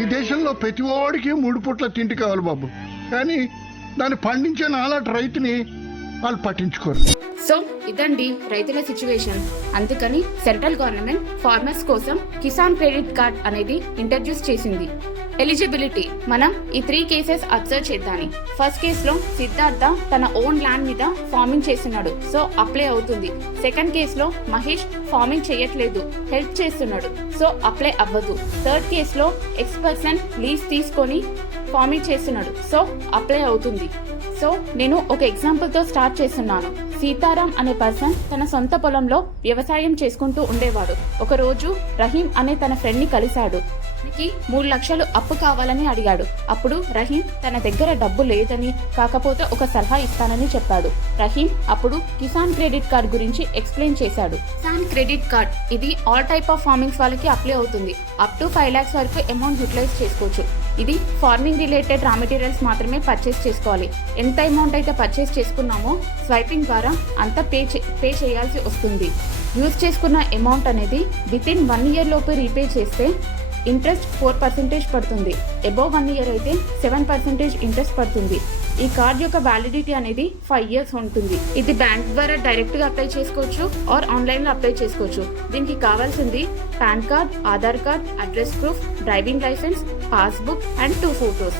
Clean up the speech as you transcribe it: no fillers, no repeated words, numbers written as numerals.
ఈ దేశంలో ప్రతి వాడికి 3 పూట్ల తిండి కావాలి బాబు, కానీ దాన్ని పండించే నాలాంటి రైతుని వాళ్ళు పట్టించుకోరు. సో ఇదండి రైతుల సిచ్యువేషన్. అందుకని సెంట్రల్ గవర్నమెంట్ ఫార్మర్స్ కోసం కిసాన్ క్రెడిట్ కార్డ్ అనేది ఇంట్రడ్యూస్ చేసింది. ఎలిజిబిలిటీ మనం ఈ 3 కేసెస్ అబ్జర్వ్ చేద్దాం. ఫస్ట్ కేసులో సిద్ధార్థ తన ఓన్ ల్యాండ్ మీద ఫార్మింగ్ చేస్తున్నాడు, సో అప్లై అవుతుంది. సెకండ్ కేసులో మహేష్ ఫార్మింగ్ చేయట్లేదు, హెల్ప్ చేస్తున్నాడు, సో అప్లై అవ్వదు. థర్డ్ కేసులో ఎక్స్-పర్సన్ లీజ్ తీసుకొని ఫార్మింగ్ చేస్తున్నాడు, సో అప్లై అవుతుంది. సో నేను ఒక ఎగ్జాంపుల్తో స్టార్ట్ చేస్తున్నాను. సీతారాం అనే పర్సన్ తన సొంత పొలంలో వ్యవసాయం చేసుకుంటూ ఉండేవాడు. ఒకరోజు రహీం అనే తన ఫ్రెండ్ని కలిశాడు. 3 లక్షలు అప్పు కావాలని అడిగాడు. అప్పుడు రహీం తన దగ్గర డబ్బు లేదని, కాకపోతే ఒక సలహా ఇస్తానని చెప్పాడు. రహీం అప్పుడు కిసాన్ క్రెడిట్ కార్డ్ గురించి ఎక్స్ప్లెయిన్ చేశాడు. కిసాన్ క్రెడిట్ కార్డ్ ఇది ఆల్ టైప్ ఆఫ్ ఫార్మింగ్స్ వాళ్ళకి అప్లై అవుతుంది. అప్ టు 5 lakhs వరకు అమౌంట్ యూటిలైజ్ చేసుకోవచ్చు. ఇది ఫార్మింగ్ రిలేటెడ్ రా మెటీరియల్స్ మాత్రమే పర్చేస్ చేసుకోవాలి. ఎంత అమౌంట్ అయితే పర్చేస్ చేసుకున్నామో స్వైపింగ్ ద్వారా అంతా పే చేయాల్సి వస్తుంది. యూజ్ చేసుకున్న అమౌంట్ అనేది వితిన్ 1 year లోపు రీపే చేస్తే ఇంట్రెస్ట్ 4% పడుతుంది. అబోవ్ 1 year అయితే 7% ఇంట్రెస్ట్ పడుతుంది. ఈ కార్డ్ యొక్క వ్యాలిడిటీ అనేది 5 years ఉంటుంది. ఇది బ్యాంక్ ద్వారా డైరెక్ట్గా అప్లై చేసుకోవచ్చు ఆర్ ఆన్లైన్లో అప్లై చేసుకోవచ్చు. దీనికి కావాల్సింది PAN card, Aadhaar card, address proof, driving licence, passbook and 2 photos.